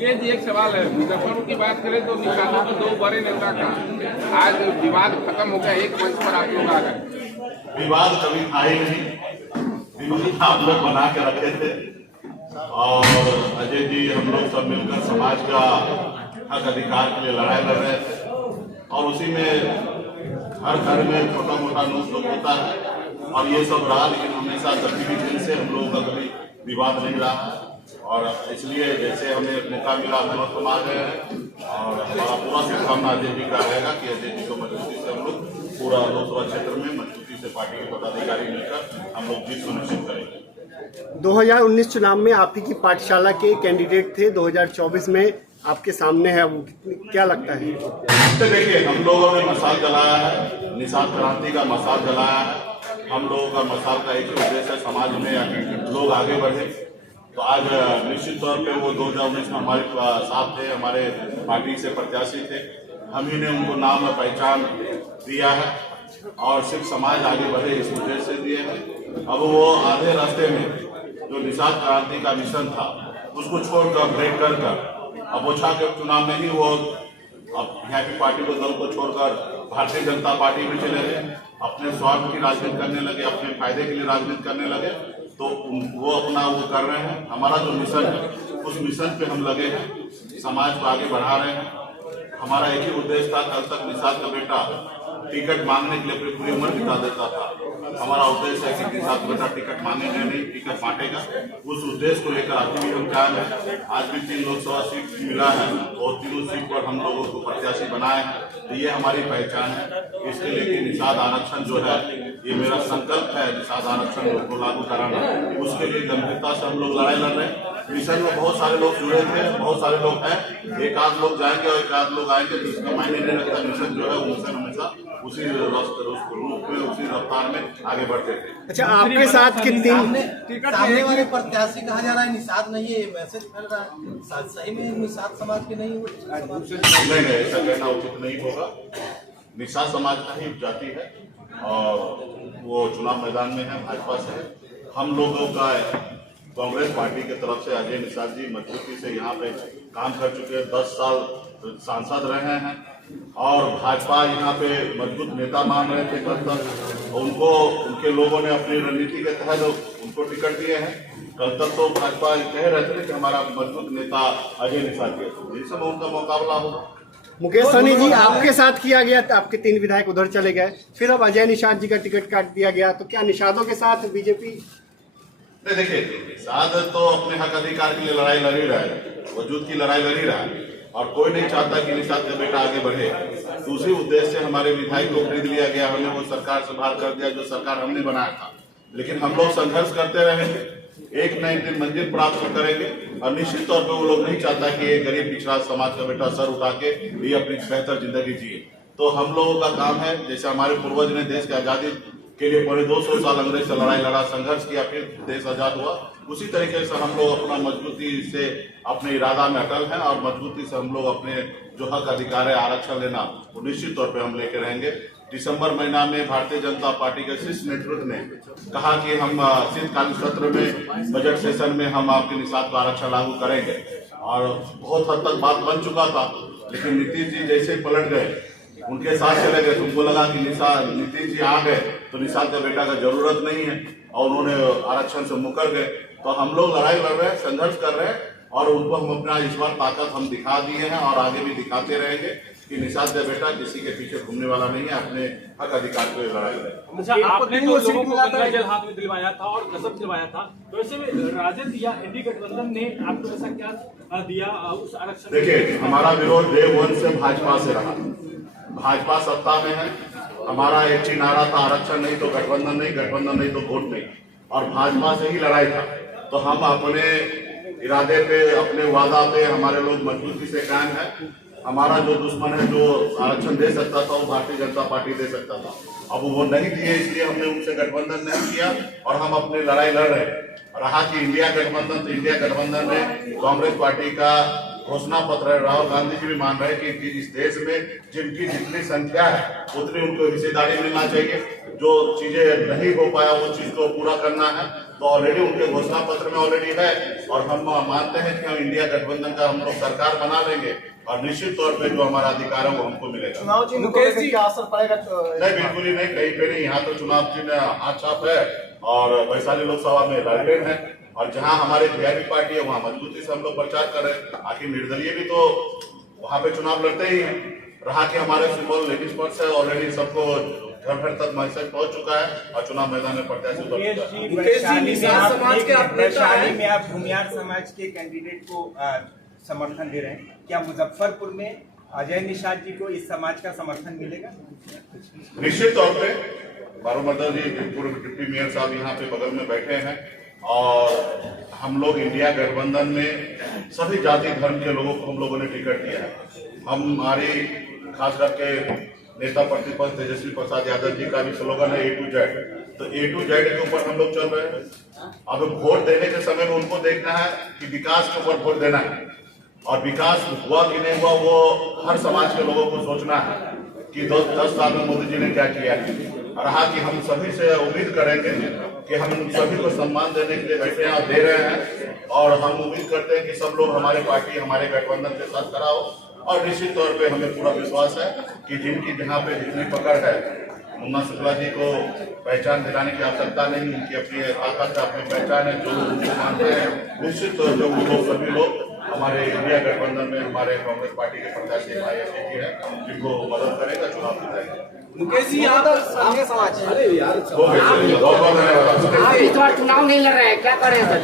मुकेश जी, एक सवाल है। मुजफ्फरपुर की बात करें तो निशानों में 2 बड़े नेता का आज विवाद खत्म हो गया, एक मंच पर आप लोग आ गए। विवाद कभी था ही नहीं, विवाद आप लोग बना के रखे थे। और अजय जी, हम लोग सब मिलकर समाज का हक अधिकार के लिए लड़ाई लड़ रहे थे। और उसी में हर घर में छोटा मोटा नोक होता है और ये सब रहा, लेकिन हमेशा गतिविधि से हम लोगों का कभी विवाद नहीं रहा। और इसलिए जैसे हमें मौका मिला हम लोग समाज गए हैं और हमारा पूरा शुभकामना अजय जी का रहेगा कि अजय जी को मजबूती से हम लोग पूरा लोकसभा क्षेत्र में मजबूती से पार्टी के पदाधिकारी मिलकर हम लोग जीत सुनिश्चित करेंगे। 2019 चुनाव में आप ही की पाठशाला के कैंडिडेट थे, 2024 में आपके सामने है, वो क्या लगता है? तो देखिए, हम लोगों ने मसाल जलाया है, निषाद क्रांति का मसाल जलाया है। हम लोगों का मसाल का एक उद्देश्य है समाज में लोग आगे बढ़े। तो आज निश्चित तौर पे वो 2019 में हमारे साथ थे, हमारे पार्टी से प्रत्याशी थे। हम ही ने उनको नाम और पहचान दिया है और सिर्फ समाज आगे बढ़े इस उद्देश्य से दिए हैं। अब वो आधे रास्ते में जो निषाद क्रांति का मिशन था उसको छोड़कर ब्रेक कर अब ओछा के चुनाव में ही वो अब यहाँ की पार्टी को दल को छोड़कर भारतीय जनता पार्टी में चले गए, अपने स्वार्थ की राजनीति करने लगे, अपने फायदे के लिए राजनीति करने लगे। तो वो अपना वो कर रहे हैं। हमारा जो मिशन है उस मिशन पे हम लगे हैं, समाज को आगे बढ़ा रहे हैं। हमारा एक ही उद्देश्य था, कल तक निषाद का बेटा टिकट मांगने के लिए अपनी पूरी उम्र बिता देता था। हमारा उद्देश्य है कि निषाद बेटा टिकट मांगेगा नहीं, टिकट बांटेगा। उस उद्देश्य को लेकर आज भी हम कायम है। आज भी 3 लोकसभा सीट मिला है और तीनों सीट पर हम लोगों को प्रत्याशी बनाए हैं। तो ये हमारी पहचान है। इसके लिए कि निषाद आरक्षण जो है, ये मेरा संकल्प है, निषाद आरक्षण को लागू कराना। उसके लिए गंभीरता से हम लोग लड़ाई लड़ रहे हैं। मिशन में बहुत सारे लोग जुड़े थे, बहुत सारे लोग हैं। एक आध लोग जाएंगे और एक आध लोग आएंगे, तो इसका मायने नहीं रखता। मिशन जो है वो मिशन हमेशा उसी रूप में, उसी रफ्तार में आगे बढ़ते थे। अच्छा, आपके साथ कितने सामने वाले प्रत्याशी कहा जा रहा है निषाद नहीं है, मैसेज फैल रहा है, सही में निषाद समाज के नहीं? नहीं, ऐसा कहना उचित नहीं होगा। निषाद समाज का ही जाति है और वो चुनाव मैदान में है, भाजपा से है। हम लोगों का कांग्रेस पार्टी की तरफ से अजय निषाद जी मजबूती से यहाँ पे काम कर चुके हैं, 10 साल सांसद रहे हैं और भाजपा यहाँ पे मजबूत नेता मान रहे थे कल तक। उनको उनके लोगों ने अपनी रणनीति के तहत उनको टिकट दिए हैं। कल तक तो भाजपा कह रहे थे कि हमारा मजबूत नेता अजय निषाद जी, इस समय उनका मुकाबला होगा। मुकेश सहनी जी, आपके साथ किया गया, आपके 3 विधायक उधर चले गए, फिर अब अजय निषाद जी का टिकट काट दिया गया, तो क्या निषादों के साथ बीजेपी? नहीं, देखिए, निषाद तो अपने हक अधिकार के लिए लड़ाई लड़ ही रहा है, वजूद की लड़ाई लड़ ही रहा है और कोई नहीं चाहता कि निषाद का बेटा आगे बढ़े। दूसरी उद्देश्य से हमारे विधायक को खरीद लिया गया, हमने वो सरकार से बाहर कर दिया जो सरकार हमने बनाया था। लेकिन हम लोग संघर्ष करते रहेंगे, एक न एक दिन मंजिल प्राप्त करेंगे और निश्चित तौर पर वो लोग नहीं चाहता कि एक गरीब पिछड़ा समाज का बेटा सर उठा के ये अपनी बेहतर जिंदगी जिए। तो हम लोगों का काम है, जैसे हमारे पूर्वज ने देश की आजादी के लिए पूरे 200 साल अंग्रेज से लड़ाई लड़ा, संघर्ष किया, फिर देश आजाद हुआ। उसी तरीके से हम लोग अपना मजबूती से अपने इरादा में अटल हैं और मजबूती से हम लोग अपने जो हक अधिकार है आरक्षण लेना, वो निश्चित तौर पे हम लेके रहेंगे। दिसंबर महीना में भारतीय जनता पार्टी के शीर्ष नेतृत्व ने कहा कि हम शीतकालीन सत्र में, बजट सेशन में हम आपके निषाद का आरक्षण लागू करेंगे और बहुत हद तक बात बन चुका था। लेकिन नीतीश जी जैसे पलट गए, उनके साथ चले गए, तुमको लगा कि नीतीश जी आ गए तो निषाद का बेटा का जरूरत नहीं है और उन्होंने आरक्षण से मुकर गए। तो हम लोग लड़ाई लड़ रहे हैं, संघर्ष कर रहे हैं और उनको हम अपना इस बार ताकत हम दिखा दिए हैं और आगे भी दिखाते रहेंगे कि निषाद का बेटा किसी के पीछे घूमने वाला नहीं है, अपने हक अधिकार के लिए लड़ाई लड़े। अच्छा, आपने तो लोगों को गंगा जल हाथ में दिलवाया था और कसम दिलवाया था, तो ऐसे में राजद या इंडी गठबंधन ने आपको ऐसा क्या दिया उस आरक्षण? देखिए, हमारा विरोध डे 1 से भाजपा से रहा। भाजपा सत्ता में है, हमारा एक ही नारा था, आरक्षण नहीं तो गठबंधन नहीं, गठबंधन नहीं तो वोट नहीं, और भाजपा से ही लड़ाई था। तो हम अपने इरादे पे, अपने वादा पे हमारे लोग मजबूती से कायम है। हमारा जो दुश्मन है, जो आरक्षण दे सकता था वो भारतीय जनता पार्टी दे सकता था, अब वो नहीं दिए, इसलिए हमने उनसे गठबंधन नहीं किया और हम अपनी लड़ाई लड़ रहे हैं। रहा कि इंडिया गठबंधन, तो इंडिया गठबंधन में कांग्रेस पार्टी का घोषणा पत्र है। राहुल गांधी जी भी मान रहे हैं कि इस देश में जिनकी जितनी संख्या है उतनी उनको हिस्सेदारी मिलना चाहिए। जो चीजें नहीं हो पाया वो चीज को पूरा करना है, तो ऑलरेडी उनके घोषणा पत्र में ऑलरेडी है। और हम मानते हैं कि हम इंडिया गठबंधन का हम लोग सरकार बना लेंगे और निश्चित तौर पे जो हमारा अधिकार है वो हमको मिलेगा। चुनाव चिन्ह को लेकर क्या असर पड़ेगा? नहीं, बिल्कुल ही नहीं, कहीं पे नहीं। यहाँ तो चुनाव चिन्ह हाथ छाप है और वैशाली लोकसभा में लालटेन है, और जहाँ हमारे वीआईपी पार्टी है वहाँ मजबूती से हम लोग प्रचार कर रहे हैं। आखिर निर्दलीय भी तो वहाँ पे चुनाव लड़ते ही हैं। रहा कि हमारे सिंबल लेडीज पर्स है, ऑलरेडी सबको घर घर तक मैसेज पहुंच चुका है और चुनाव मैदान में प्रत्याशी उतर चुका है। वैशाली में आप भूमियार समाज के कैंडिडेट को समर्थन दे रहे हैं, क्या मुजफ्फरपुर में अजय निषाद जी को इस समाज का समर्थन मिलेगा? निश्चित तौर पे बारोमर्दा जी पूर्व डिप्टी मेयर साहब यहाँ पे बगल में बैठे हैं, और हम लोग इंडिया गठबंधन में सभी जाति धर्म के लोगों को हम लोगों ने टिकट दिया है। हमारी खास करके नेता प्रतिपक्ष तेजस्वी प्रसाद यादव जी का भी स्लोगन है A to Z, तो A to Z के ऊपर हम लोग चल रहे हैं। अब वोट देने के समय में उनको देखना है कि विकास के ऊपर वोट देना है, और विकास हुआ कि नहीं हुआ वो हर समाज के लोगों को सोचना है कि 10 साल में मोदी जी ने क्या किया। रहा कि हम सभी से उम्मीद करेंगे कि हम सभी को सम्मान देने के लिए बैठे हैं और दे रहे हैं, और हम उम्मीद करते हैं कि सब लोग हमारे पार्टी हमारे गठबंधन के साथ खड़ा हो। और निश्चित तौर पे हमें पूरा विश्वास है कि जिनकी जहाँ पे जितनी पकड़ है, मुन्ना शुक्ला जी को पहचान दिलाने की आवश्यकता नहीं, उनकी अपनी ताकत है, अपनी पहचान है, जो उनको मानते हैं निश्चित तौर पर वो लोग सभी लोग हमारे इंडिया गठबंधन में हमारे कांग्रेस पार्टी के प्रत्याशी भाई ऐसे की है जिनको मदद करेगा, चुनाव जीतेगा। मुकेश जी, यहाँ पर संघ समाज बहुत बहुत धन्यवाद। आप इस बार चुनाव नहीं लड़ रहे हैं, क्या करें सर?